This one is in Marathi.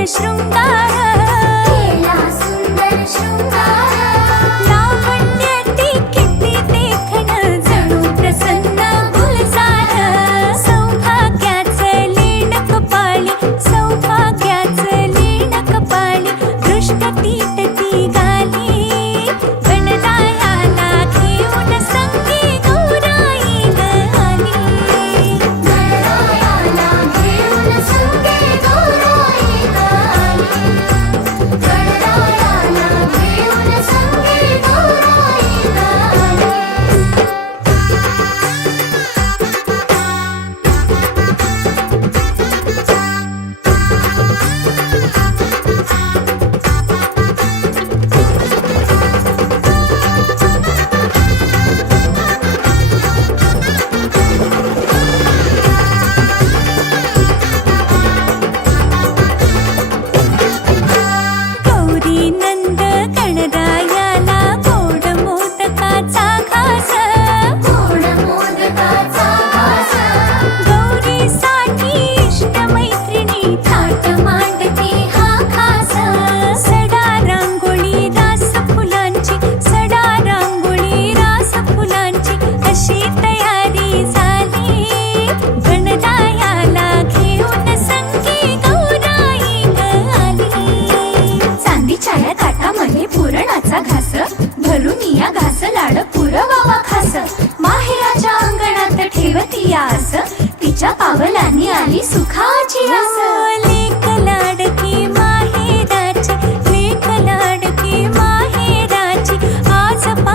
सुंदर शृंगार, केला सुंदर शृंगार. लावण्य ती किती देखणं जणू प्रसन्न गुलजार. सौभाग्याचं लीन कपाळी, सौभाग्याचं लीन कपाळी, दृष्ट तीटती गाली. गणरायाला घेऊन संगी गौराई आली. गणरायाला घेऊन संगे गौराई आली. गणरायाला घेऊन संगे गौराई आली. गौरी नंद गणरायाला गोड मोदकाचा घास. गोड मोदकाचा घास. गौरीसाठी इष्ट मैत्रिणी थाट मांडते हा खास. सडा रांगोळी रास फुलांची, सडा रांगोळी रास फुलांची, अशी तयारी झाली. गणरायाला घेऊन संगी गौराई आली. चांदीच्या या ताटामध्ये पुरणाचा घास, भरून या घास लाड पुरवावा खास. माहेराच्या अंगणात ठेवती आस, तिच्या पावला